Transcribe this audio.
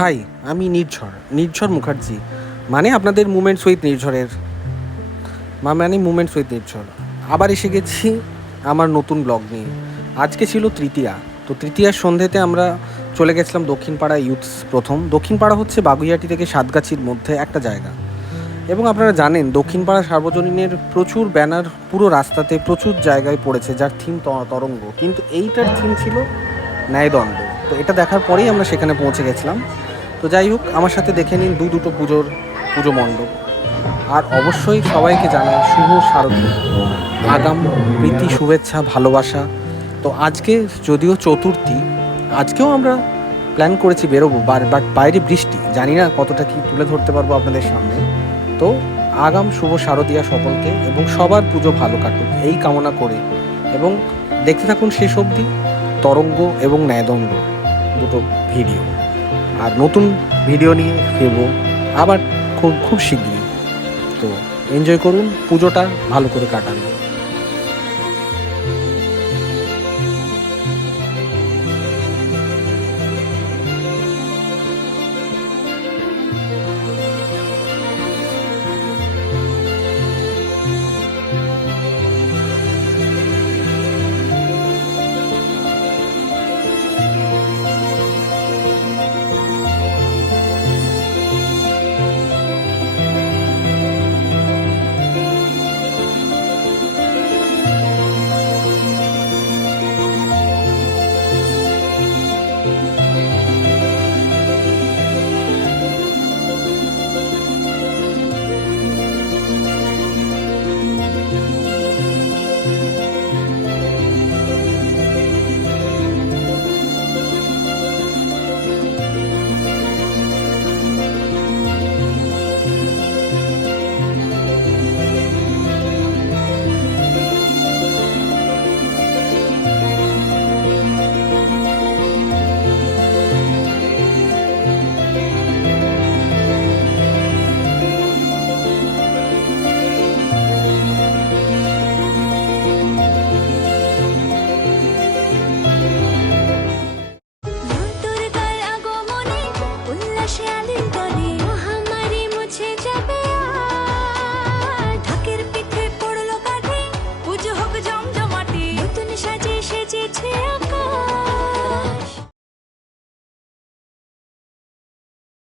High, আমি নির্ঝর নির্ঝর মুখার্জি। মানে আপনাদের মুমেন্টস উইথ নির্ঝরের। মানে মুমেন্টস উইথ নির্ঝর। আবার এসে গেছি আমার নতুন ব্লগ নিয়ে। আজকে ছিল তৃতীয়া। তো তৃতীয়ার সন্ধ্যেতে আমরা চলে গেছিলাম দক্ষিণপাড়া ইউথস প্রথম। দক্ষিণপাড়া হচ্ছে বাগুইহাটি থেকে সাতগাছির মধ্যে একটা জায়গা। এবং আপনারা জানেন, দক্ষিণপাড়া সার্বজনীনের প্রচুর ব্যানার পুরো রাস্তাতে প্রচুর জায়গায় পড়েছে যার থিম তরঙ্গ। কিন্তু এইটার থিম ছিল ন্যায়দণ্ড। তো এটা দেখার পরেই আমরা সেখানে পৌঁছে গেছিলাম। তো যাই হোক, আমার সাথে দেখে নিন দু দুটো পুজোর পুজো মণ্ডপ। আর অবশ্যই সবাইকে জানাই শুভ শারদীয়। আগাম, প্রীতি, শুভেচ্ছা, ভালোবাসা। তো আজকে যদিও চতুর্থী, আজকেও আমরা প্ল্যান করেছি বেরোবো বাট বাইরে বৃষ্টি, জানি না কতটা কি তুলে ধরতে পারব আপনাদের সামনে। তো আগাম, শুভ শারদীয়া সকলকে এবং সবার পুজো ভালো কাটুক, এই কামনা করে। এবং দেখতে থাকুন শেষ অবধি, তরঙ্গ এবং ন্যায়দণ্ড, দুটো ভিডিও আর নতুন ভিডিও নিয়ে ফিরবো আবার খুব খুব শীঘ্রই তো এনজয় করুন, পুজোটা ভালো করে কাটান।